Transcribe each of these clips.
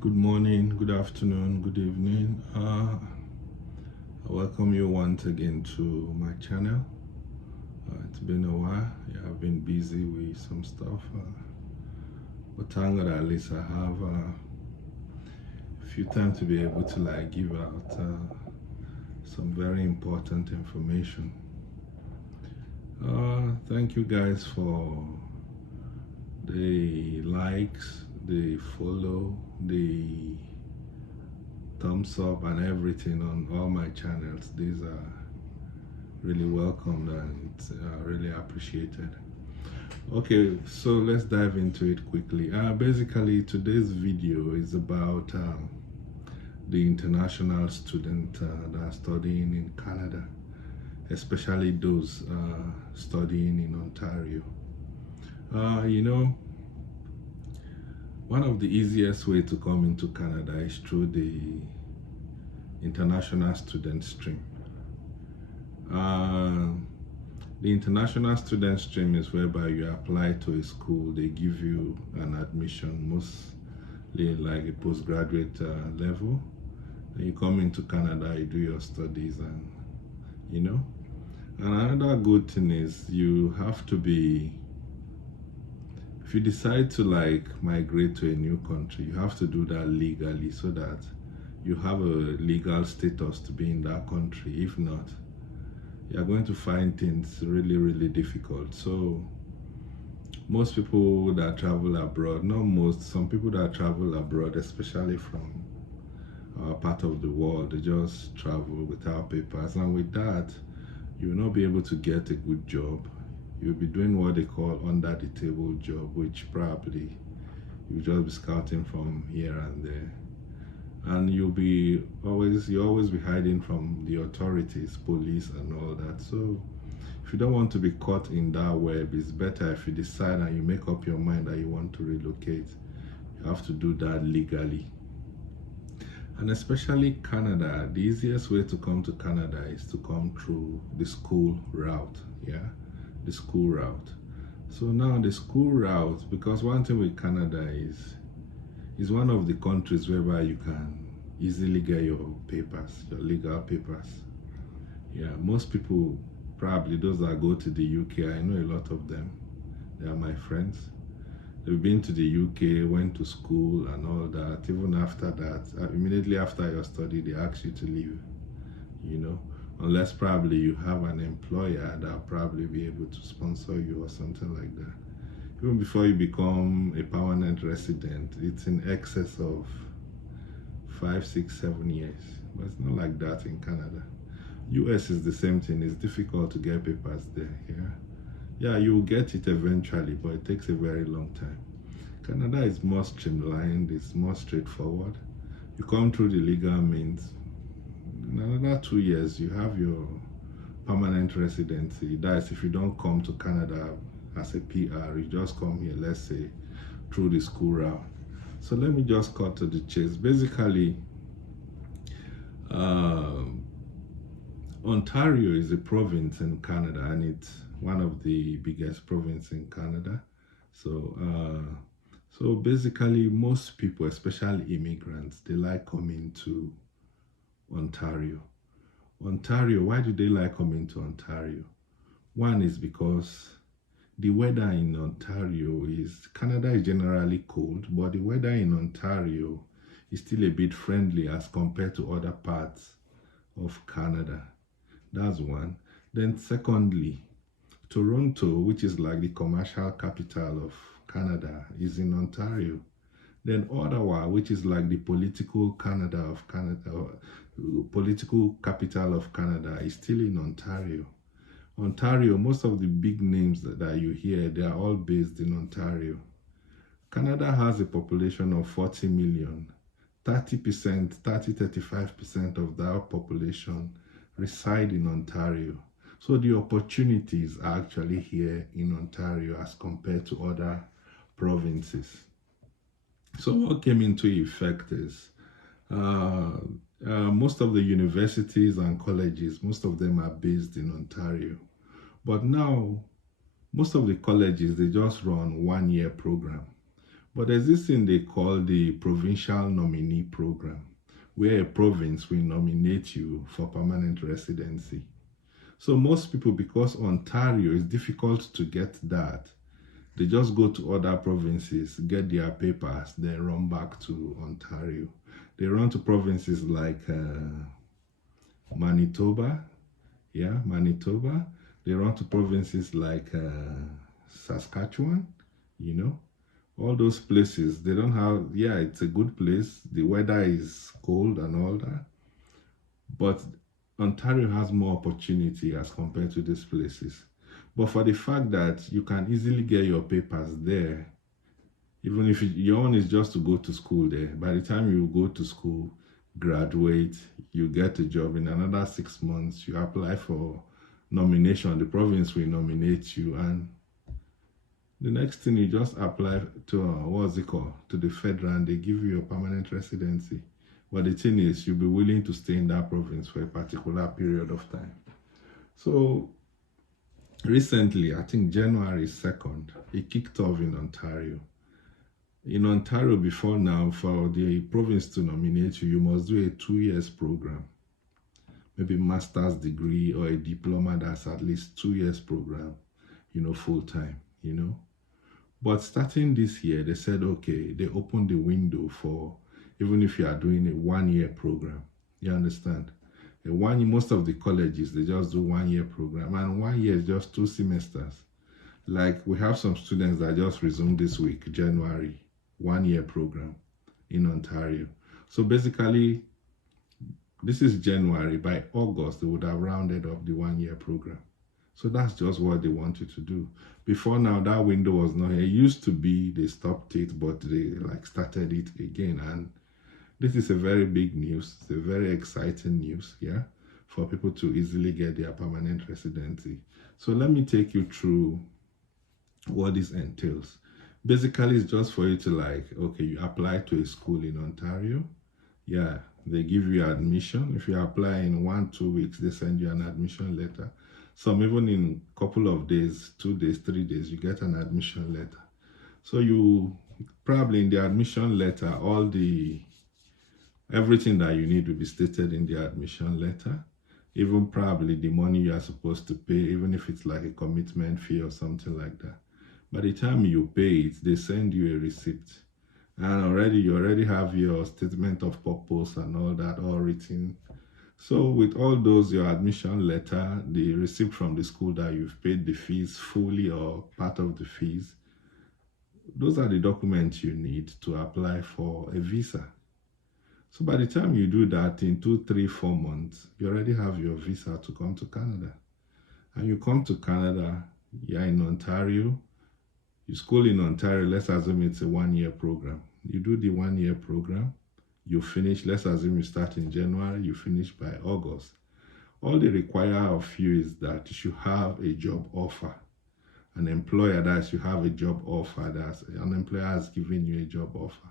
Good morning, good afternoon, good evening. I welcome you once again to my channel. It's been a while. Yeah, I've been busy with some stuff, but thank God at least I have a few time to be able to give out some very important information. Thank you guys for the likes, the follow, the thumbs up and everything on all my channels. These are really welcomed and it's really appreciated. Okay, so let's dive into it quickly. Basically, today's video is about the international student that are studying in Canada, especially those studying in Ontario. One of the easiest way to come into Canada is through the international student stream. The international student stream is whereby you apply to a school, they give you an admission, mostly like a postgraduate level. Then you come into Canada, you do your studies, and and another good thing is you have to be, if you decide to migrate to a new country, you have to do that legally so that you have a legal status to be in that country. If not, you're going to find things really, really difficult. So most people that travel abroad, not most, some people that travel abroad, especially from our part of the world, they just travel without papers. And with that, you will not be able to get a good job. You'll be doing what they call under the table job, which probably you'll just be scouting from here and there. And you'll always be hiding from the authorities, police and all that. So if you don't want to be caught in that web, it's better if you decide and you make up your mind that you want to relocate, you have to do that legally. And especially Canada, the easiest way to come to Canada is to come through the school route. The school route. So now the school route, because one thing with Canada is one of the countries whereby you can easily get your papers, your legal papers. Yeah, most people, probably those that go to the UK, I know a lot of them. They are my friends. They've been to the UK, went to school and all that. Even after that, immediately after your study, they ask you to leave, unless probably you have an employer that will probably be able to sponsor you or something like that. Even before you become a permanent resident, it's in excess of 5, 6, 7 years. But it's not like that in Canada. US is the same thing. It's difficult to get papers there. Yeah, you'll get it eventually, but it takes a very long time. Canada is more streamlined, it's more straightforward. You come through the legal means. In another 2 years, you have your permanent residency. That's if you don't come to Canada as a PR, you just come here, let's say, through the school route. So let me just cut to the chase. Basically, Ontario is a province in Canada, and it's one of the biggest provinces in Canada. So basically, most people, especially immigrants, they like coming to Ontario. Why do they like coming to Ontario? One is because the weather in Ontario Canada is generally cold, but the weather in Ontario is still a bit friendly as compared to other parts of Canada. That's one. Then secondly, Toronto, which is like the commercial capital of Canada, is in Ontario. Then Ottawa, which is like the political political capital of Canada, is still in Ontario. Ontario, most of the big names that you hear, they are all based in Ontario. Canada has a population of 40 million. 35% of that population reside in Ontario. So the opportunities are actually here in Ontario as compared to other provinces. So what came into effect is most of the universities and colleges, most of them are based in Ontario. But now, most of the colleges, they just run 1-year program. But there's this thing they call the provincial nominee program, where a province will nominate you for permanent residency. So most people, because Ontario is difficult to get that, they just go to other provinces, get their papers, then run back to Ontario. They run to provinces like Manitoba, yeah, Manitoba. They run to provinces like Saskatchewan, you know, all those places. They don't have, yeah, it's a good place. The weather is cold and all that. But Ontario has more opportunity as compared to these places. But for the fact that you can easily get your papers there, even if your own is just to go to school there, by the time you go to school, graduate, you get a job in another 6 months, you apply for nomination, the province will nominate you, and the next thing you just apply to, what's it called, to the federal, and they give you a permanent residency. But the thing is, you'll be willing to stay in that province for a particular period of time. So recently, I think January 2nd, it kicked off in Ontario. In Ontario, before now, for the province to nominate you, you must do a 2 years program, maybe master's degree or a diploma that's at least 2 years program, you know, full time, you know. But starting this year, they said, okay, they opened the window for, even if you are doing a 1 year program, you understand? Most of the colleges, they just do 1 year program, and 1 year is just 2 semesters. Like we have some students that just resumed this week, January, 1 year program in Ontario. So basically, this is January. By August, they would have rounded up the 1 year program. So that's just what they wanted to do. Before now, that window was not here. It used to be, they stopped it, but they like started it again. And this is a very big news. It's a very exciting news, yeah, for people to easily get their permanent residency. So let me take you through what this entails. Basically, it's just for you to like, okay, you apply to a school in Ontario. Yeah, they give you admission. If you apply in 1-2 weeks, they send you an admission letter. Some even in a couple of days, 2 days, 3 days, you get an admission letter. So you probably in the admission letter, everything that you need will be stated in the admission letter. Even probably the money you are supposed to pay, even if it's like a commitment fee or something like that. By the time you pay it, they send you a receipt. And you already have your statement of purpose and all that all written. So with all those, your admission letter, the receipt from the school that you've paid the fees fully or part of the fees, those are the documents you need to apply for a visa. So by the time you do that, in 2, 3, 4 months, you already have your visa to come to Canada. And you come to Canada, you're in Ontario, you school in Ontario, let's assume it's a 1 year program. You do the 1 year program, you finish, let's assume you start in January, you finish by August. All they require of you is that you should have a job offer. An employer that you have a job offer, that an employer has given you a job offer.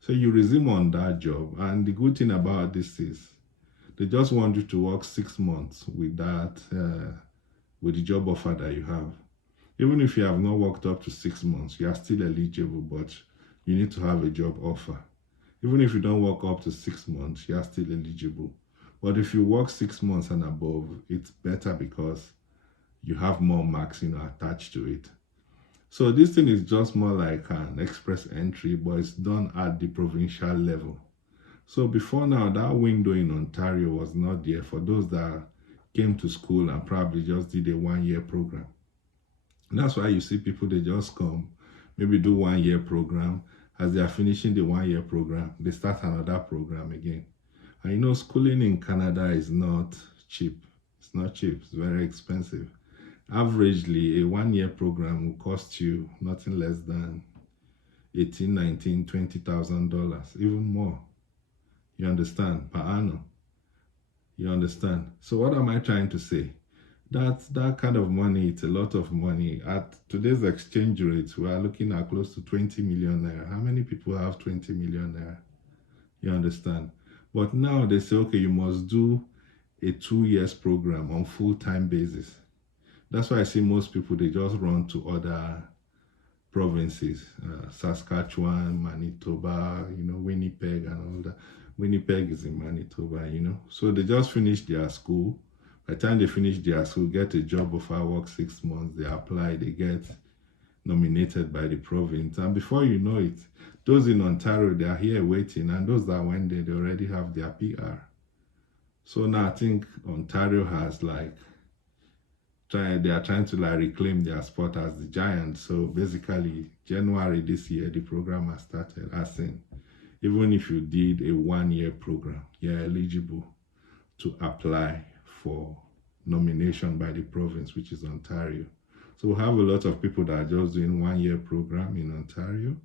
So you resume on that job, and the good thing about this is they just want you to work 6 months with that, with the job offer that you have. Even if you have not worked up to 6 months, you are still eligible, but you need to have a job offer. Even if you don't work up to 6 months, you are still eligible. But if you work 6 months and above, it's better because you have more marks, attached to it. So this thing is just more like an express entry, but it's done at the provincial level. So before now, that window in Ontario was not there for those that came to school and probably just did a 1 year program. And that's why you see people, they just come, maybe do 1 year program. As they are finishing the 1 year program, they start another program again. And schooling in Canada is not cheap. It's not cheap, it's very expensive. Averagely, a 1 year program will cost you nothing less than $18,000, $19,000, $20,000, even more. You understand? Per annum. You understand? So what am I trying to say? That kind of money, it's a lot of money. At today's exchange rate, we are looking at close to 20 million naira. How many people have 20 million naira? You understand? But now they say, okay, you must do a 2 years program on full-time basis. That's why I see most people, they just run to other provinces, Saskatchewan, Manitoba, Winnipeg and all that. Winnipeg is in Manitoba, So they just finished their school. By the time they finish their school, get a job offer, work 6 months, they apply, they get nominated by the province. And before you know it, those in Ontario, they are here waiting. And those that went there, they already have their PR. So now I think Ontario has they are trying to reclaim their spot as the giant. So basically, January this year, the program has started. As in, even if you did a 1-year program, you're eligible to apply for nomination by the province, which is Ontario. So we have a lot of people that are just doing 1-year program in Ontario.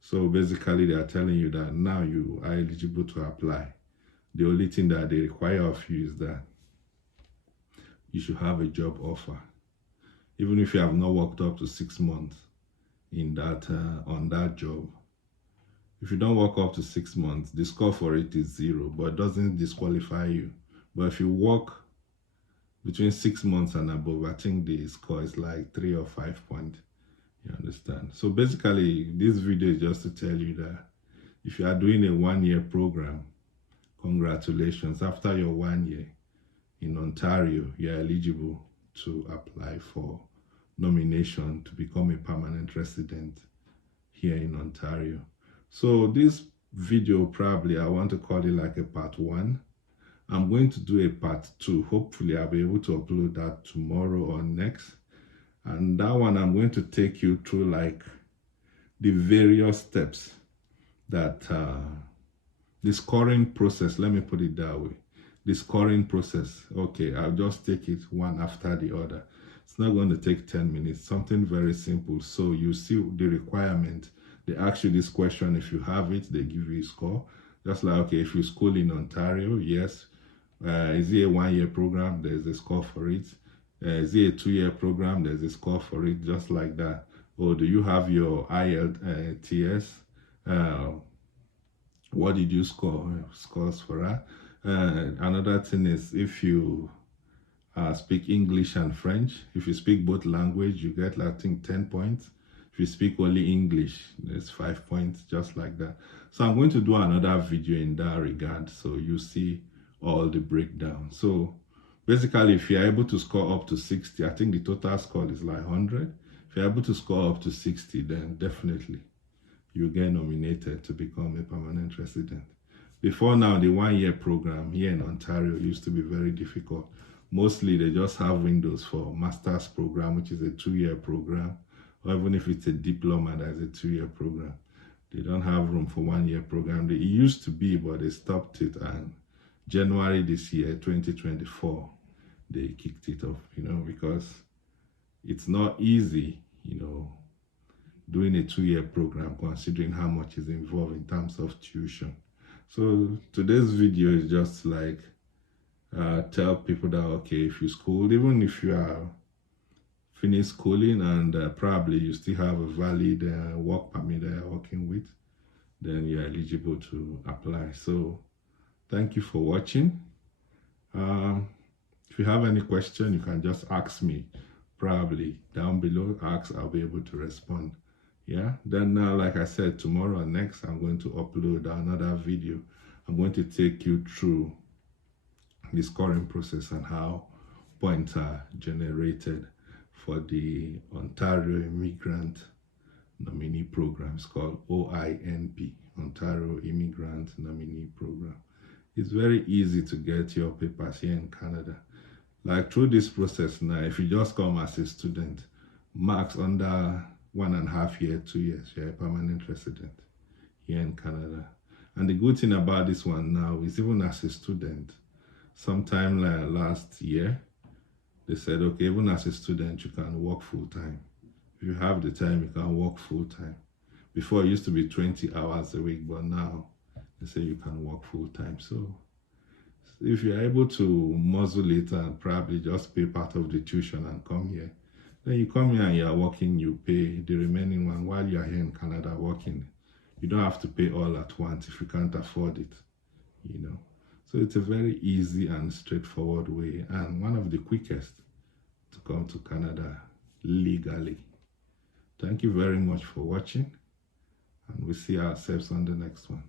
So basically, they are telling you that now you are eligible to apply. The only thing that they require of you is that you should have a job offer, even if you have not worked up to 6 months in that on that job. If you don't work up to 6 months, the score for it is 0, but it doesn't disqualify you. But if you work between 6 months and above, I think the score is 3 or 5 points. You understand? So basically, this video is just to tell you that if you are doing a 1-year program, congratulations. After your 1 year in Ontario, you're eligible to apply for nomination to become a permanent resident here in Ontario. So this video, probably I want to call it a part 1. I'm going to do a part 2. Hopefully I'll be able to upload that tomorrow or next. And that one, I'm going to take you through the various steps that the scoring process, let me put it that way. The scoring process, okay, I'll just take it one after the other. It's not going to take 10 minutes, something very simple. So you see the requirement. They ask you this question. If you have it, they give you a score. Just okay, if you school in Ontario, yes. Is it a 1-year program? There's a score for it. Is it a 2-year program? There's a score for it, just like that. Or do you have your IELTS? What did you score? Scores for that. Another thing is if you speak English and French. If you speak both language, you get, I think, 10 points. If you speak only English, there's 5 points, just like that. So I'm going to do another video in that regard, so you see all the breakdown. So basically, if you're able to score up to 60, I think the total score is 100. If you're able to score up to 60, then definitely you get nominated to become a permanent resident. Before now, the 1-year program here in Ontario used to be very difficult. Mostly they just have windows for master's program, which is a 2-year program, or even if it's a diploma, that's a 2-year program. They don't have room for 1-year program. It used to be, but they stopped it, and January this year, 2024, they kicked it off, because it's not easy, doing a 2-year program, considering how much is involved in terms of tuition. So today's video is just tell people that, okay, if you school, even if you are finished schooling and probably you still have a valid work permit that you're working with, then you're eligible to apply. So thank you for watching. If you have any question, you can just ask me, probably down below. I'll be able to respond. Yeah, then like I said, tomorrow or next, I'm going to upload another video. I'm going to take you through the scoring process and how points are generated for the Ontario Immigrant Nominee Program. It's called OINP, Ontario Immigrant Nominee Program. It's very easy to get your papers here in Canada. Through this process now, if you just come as a student, max under 1.5 years, 2 years, you're a permanent resident here in Canada. And the good thing about this one now is, even as a student, sometime last year, they said, okay, even as a student, you can work full-time. If you have the time, you can work full-time. Before, it used to be 20 hours a week, but now they say you can work full-time. So if you're able to muzzle it and probably just pay part of the tuition and come here, then you come here and you're working, you pay the remaining one while you're here in Canada working. You don't have to pay all at once if you can't afford it, So it's a very easy and straightforward way, and one of the quickest to come to Canada legally. Thank you very much for watching, and we'll see ourselves on the next one.